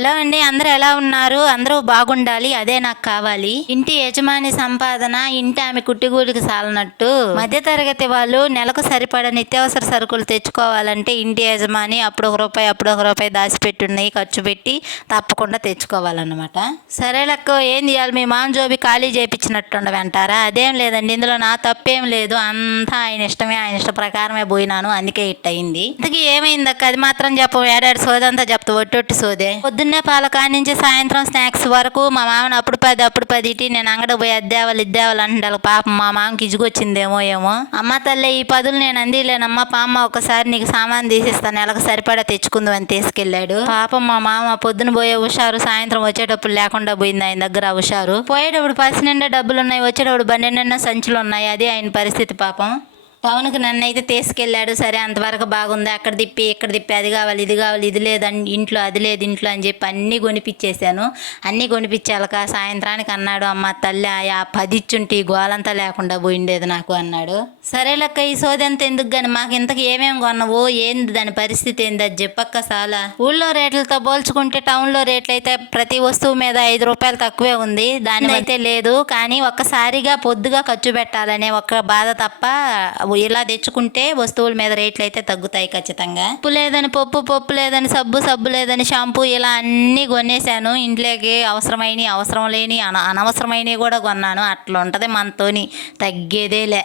Hello అండి, అందరూ ఎలా ఉన్నారు? అందరూ బాగుండాలి, అదే నాకు కావాలి. ఇంటి యజమాని సంపాదన ఇంటి ఆమె కుట్టిగూలికి సాలనట్టు మధ్యతరగతి వాళ్ళు నెలకు సరిపడా నిత్యావసర సరుకులు తెచ్చుకోవాలంటే ఇంటి యజమాని అప్పుడు ఒక రూపాయి దాచిపెట్టున్నాయి ఖర్చు పెట్టి తప్పకుండా తెచ్చుకోవాలన్నమాట. సరే లెక్క ఏం చేయాలి, మీ మామ జోబి ఖాళీ చేయించినట్టుండవంటారా? అదేం లేదండి, ఇందులో నా తప్పేం లేదు. అంతా ఆయన ఇష్టమే, ఆయన ఇష్ట ప్రకారమే పోయినాను, అందుకే ఇట్ అయింది. ఇంతకీ ఏమైందక్క అది మాత్రం చెప్పు. ఏడాది సోదంతా చెప్తా, ఒట్టొట్టి సోదే. పొద్దున్నే పాల కానించి సాయంత్రం స్నాక్స్ వరకు మా మామని అప్పుడు పది ఇటీ నేను అంగడికి పోయి ఇద్దేవాలి అంటారు. పాపం మా మామకి ఇజుగొచ్చిందేమో ఏమో. అమ్మ తల్లి, ఈ పదులు నేను అందిలేనమ్మా, పామ్మ ఒకసారి నీకు సామాన్ తీసిస్తాను, నెలకు సరిపడా తెచ్చుకుందు అని తీసుకెళ్లాడు. పాపం మా మామ పొద్దున పోయే హుషారు సాయంత్రం వచ్చేటప్పుడు లేకుండా పోయింది ఆయన దగ్గర హుషారు. పోయేటప్పుడు పసి నిండా డబ్బులు ఉన్నాయి, వచ్చేటప్పుడు బండి నిండా సంచులు ఉన్నాయి. అది ఆయన పరిస్థితి పాపం. టౌన్కి నన్ను అయితే తీసుకెళ్ళాడు. సరే అంతవరకు బాగుంది. అక్కడ తిప్పి ఇక్కడ తిప్పి అది కావాలి ఇది కావాలి, ఇది లేదని ఇంట్లో, అది లేదు ఇంట్లో అని చెప్పి అన్నీ కొనిపించేశాను. అన్నీ కొనిపించాలక సాయంత్రానికి అన్నాడు, అమ్మ తల్లి ఆ 10 ఇచ్చుంటే ఈ గోలంతా లేకుండా పోయిండేది నాకు అన్నాడు. సరే లెక్క ఈ సోదంతా ఎందుకు కానీ మాకు ఇంతకు ఏమేమి కొన్నావు, ఏంది దాని పరిస్థితి ఏంది అది చెప్పక్క చాలా. ఊళ్ళో రేట్లతో పోల్చుకుంటే టౌన్లో రేట్లు అయితే ప్రతి వస్తువు మీద 5 రూపాయలు తక్కువే ఉంది, దాని అయితే లేదు. కానీ ఒక్కసారిగా పొద్దుగా ఖర్చు పెట్టాలనే ఒక బాధ తప్ప ఇలా తెచ్చుకుంటే వస్తువుల మీద రేట్లు అయితే తగ్గుతాయి ఖచ్చితంగా. ఉప్పు లేదని పప్పు లేదని సబ్బు లేదని షాంపూ ఇలా అన్నీ కొనేసాను. ఇంట్లోకి అవసరం లేని అనవసరమైనవి కూడా కొన్నాను. అట్లా ఉంటుంది మనతోని, తగ్గేదేలే.